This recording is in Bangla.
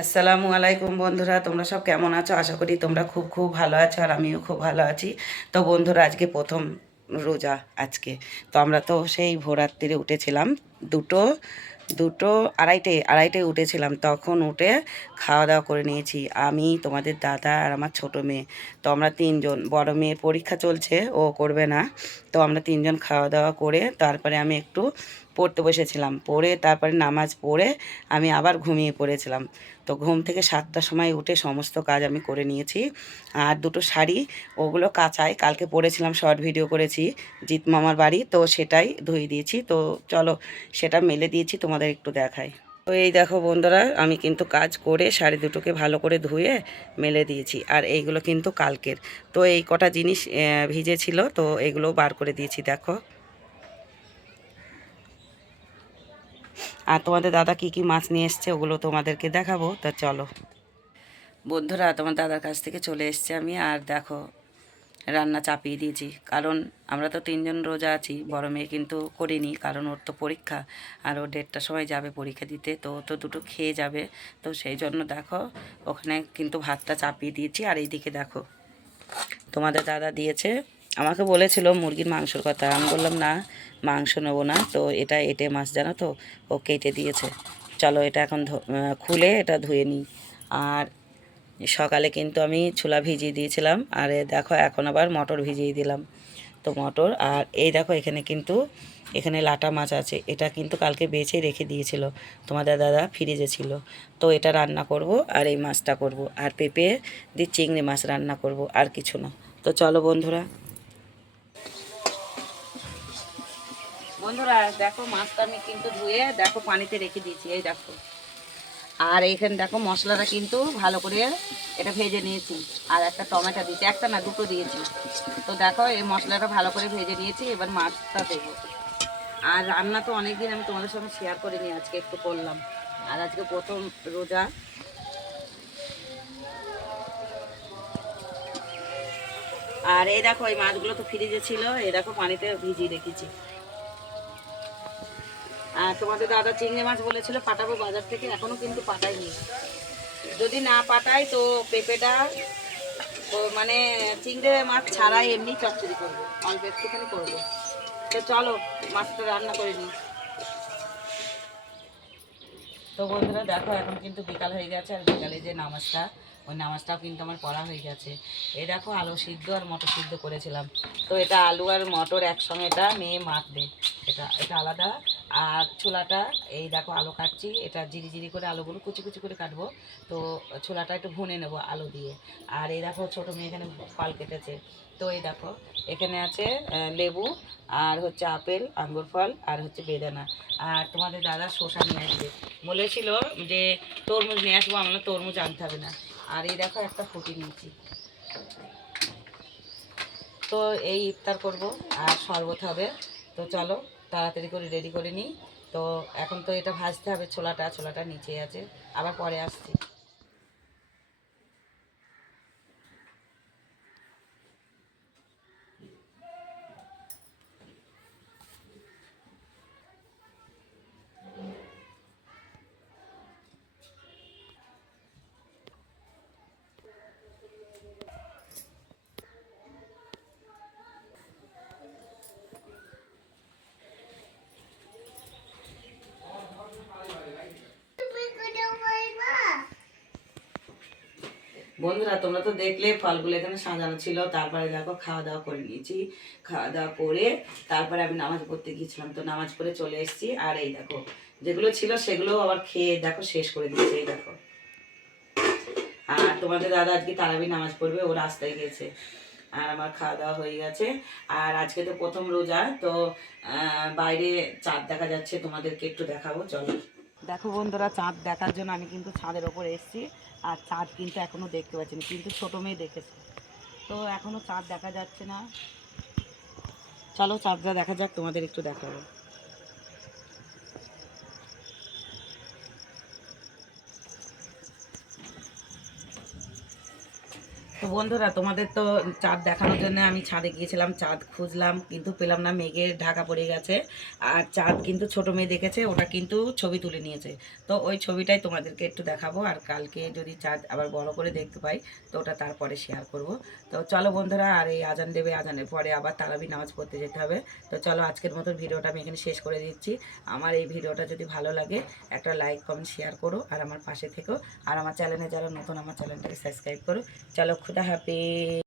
আসসালামু আলাইকুম বন্ধুরা, তোমরা সব কেমন আছো? আশা করি তোমরা খুব খুব ভালো আছো, আর আমিও খুব ভালো আছি। তো বন্ধুরা, আজকে প্রথম রোজা। আজকে তো আমরা তো সেই ভোররাত্রিরে উঠেছিলাম, দুটো দুটো আড়াইটে উঠেছিলাম। তখন উঠে খাওয়া দাওয়া করে নিয়েছি আমি, তোমাদের দাদা আর আমার ছোট মেয়ে। তো আমরা তিনজন, বড় মেয়ের পরীক্ষা চলছে, ও করবে না। তো আমরা তিনজন খাওয়া দাওয়া করে তারপরে আমি একটু পড়তে বসেছিলাম। পড়ে তারপরে নামাজ পড়ে আমি আবার ঘুমিয়ে পড়েছিলাম। তো ঘুম থেকে 7টার সময় উঠে সমস্ত কাজ আমি করে নিয়েছি। আর দুটো শাড়ি, ওগুলো কাচায়, কালকে পরেছিলাম, শর্ট ভিডিও করেছি জিৎ মামার বাড়ি, তো সেটাই ধুয়ে দিয়েছি। তো চলো, সেটা মেলে দিয়েছি, তোমাদের একটু দেখাই। তো এই দেখো বন্ধুরা, আমি কিন্তু কাজ করে শাড়ি দুটোকে ভালো করে ধুয়ে মেলে দিয়েছি। আর এইগুলো কিন্তু কালকের। তো এই কটা জিনিস ভিজে ছিল, তো এগুলো বার করে দিয়েছি, দেখো। আর তোমাদের দাদা কি কি মাছ নিয়ে এসছে ওগুলো তোমাদেরকে দেখাবো, তা চলো। বন্ধুরা, তোমার দাদার কাছ থেকে চলে এসেছি আমি। আর দেখো, রান্না চাপিয়ে দিয়েছি, কারণ আমরা তো তিনজন রোজা আছি। বড় মেয়ে কিন্তু করিনি, কারণ ওর তো পরীক্ষা, আর ও 1:30টার সময় যাবে পরীক্ষা দিতে, তো ও তো দুটো খেয়ে যাবে। তো সেই জন্য দেখো, ওখানে কিন্তু ভাতটা চাপিয়ে দিয়েছি। আর এইদিকে দেখো, তোমাদের দাদা দিয়েছে, আমাকে বলেছিল মুরগির মাংসর কথা। আমি বললাম না, মাংস নেবো না। তো এটা এঁটে মাছ, জানো তো, ও কেটে দিয়েছে। চলো, এটা এখন খুলে এটা ধুয়ে নিই। আর সকালে কিন্তু আমি ছোলা ভিজিয়ে দিয়েছিলাম। আর দেখো, এখন আবার মটর ভিজিয়ে দিলাম। তো মটর, আর এই দেখো, এখানে লাটা মাছ আছে। এটা কিন্তু কালকে বেছে রেখে দিয়েছিল, তোমাদের দাদা ফ্রিজে ছিল। তো এটা রান্না করব, আর এই মাছটা করব, আর পেঁপে দিয়ে চিংড়ি মাছ রান্না করব, আর কিছু না। তো চলো বন্ধুরা। বন্ধুরা দেখো, মাছটা আমি কিন্তু ধুয়ে দেখো পানিতে রেখে দিয়েছি, এই দেখো। আর এইখানে দেখো, মশলাটা কিন্তু ভালো করে এটা ভেজে নিয়েছি। আর একটা টমেটো দিয়েছি, একটা না দুটো দিয়েছি। তো দেখো, এই মশলাটা ভালো করে ভেজে নিয়েছি, এবার মাছটা দেবো। আর রান্না তো অনেকদিন আমি তোমাদের সঙ্গে শেয়ার করিনি, আজকে একটু করলাম। আর আজকে প্রথম রোজা। আর এই দেখো, এই মাছগুলো তো ফ্রিজে ছিল, এই দেখো পানিতে ভিজিয়ে রেখেছি। আর তোমাদের দাদা চিংড়ি মাছ বলেছিল পাঠাবো বাজার থেকে, এখনো কিন্তু পাঠাইনি। যদি না পাঠাই তো পেঁপেটা, ও মানে চিংড়ি মাছ ছাড়াই এমনি চচ্চড়ি করবো, অল্প একটুখানি করবো। তো চলো, মাছটা রান্না করে নিই। তো বন্ধুরা দেখো, এখন কিন্তু বিকাল হয়ে গেছে। আর বিকালে যে নামাজটা, ওই নামাজটাও কিন্তু আমার পড়া হয়ে গেছে। এই দেখো, আলু সিদ্ধ আর মটর সিদ্ধ করেছিলাম। তো এটা আলু আর মটর একসঙ্গে এটা মেয়ে মাখবে, এটা এটা আলাদা। আর ছোলাটা, এই দেখো আলু কাটছি, এটা জিরি জিরি করে আলুগুলো কুচি কুচি করে কাটবো। তো ছোলাটা একটু ভুনে নেবো আলু দিয়ে। আর এই দেখো, ছোটো মেয়ে এখানে ফল কেটেছে। তো এই দেখো, এখানে আছে লেবু, আর হচ্ছে আপেল, আঙ্গুর ফল, আর হচ্ছে বেদানা। আর তোমাদের দাদা শসা নিয়ে আসবে বলেছিল, যে তরমুজ নিয়ে আসবো। আমরা তরমুজ আনতে হবে না। আর এই দেখো, একটা ফুটি নিয়েছি। তো এই ইফতার করব, আর শরবত হবে। তো চলো, তাড়াতাড়ি করে রেডি করে নিই। তো এখন তো এটা ভাজতে হবে, ছোলাটা ছোলাটা নিচে আছে, আবার পরে আসছি। বন্ধুরা, তোমরা তো দেখলে ফলগুলো এখানে সাজানো ছিল। তারপরে দেখো, খাওয়া দাওয়া করে নিয়েছি। খাওয়া দাওয়া করে তারপরে আমি নামাজ পড়তে গিয়েছিলাম। তো নামাজ পড়ে চলে এসেছি। আর এই দেখো, যেগুলো ছিল সেগুলো আবার খেয়ে দেখো শেষ করে দিয়েছে, এই দেখো। আর তোমাদের দাদা আজকে তারাবি নামাজ পড়বে, ও রাস্তায় গেছে। আর আমার খাওয়া দাওয়া হয়ে গেছে। আর আজকে তো প্রথম রোজা, তো বাইরে চাঁদ দেখা যাচ্ছে, তোমাদেরকে একটু দেখাবো, চলো। দেখো বন্ধুরা, চাঁদ দেখার জন্য আমি কিন্তু ছাদের ওপর এসেছি। আর চাঁদ কিন্তু এখনো দেখতে পাচ্ছি না, কিন্তু ছোটো মেয়ে দেখেছে। তো এখনো চাঁদ দেখা যাচ্ছে না। চলো, চাঁদটা দেখা যাক, তোমাদের একটু দেখাবো। তো বন্ধুরা, তোমাদের তো চাঁদ দেখানোর জন্য আমি ছাদে গিয়েছিলাম, চাঁদ খুঁজলাম কিন্তু পেলাম না, মেঘে ঢাকা পড়ে গেছে। আর চাঁদ কিন্তু ছোট মেয়ে দেখেছে, ওটা কিন্তু ছবি তুলে নিয়েছে। তো ওই ছবিটাই তোমাদেরকে একটু দেখাবো, আর কালকে যদি চাঁদ আবার বড় করে দেখতে পাই তো ওটা তারপরে শেয়ার করব। তো চলো বন্ধুরা, আর এই আজান দেবে, আজানের পরে আবার তারাবি নামাজ পড়তে যেতে হবে। তো চলো, আজকের মতো ভিডিওটা আমি এখানে শেষ করে দিচ্ছি। আমার এই ভিডিওটা যদি ভালো লাগে একটা লাইক কমেন্ট শেয়ার করো, আর আমার পাশে থেকো। আর আমার চ্যানেলে যারা নতুন, আমার চ্যানেলটাকে সাবস্ক্রাইব করো। চলো, খুদা হাফেজ।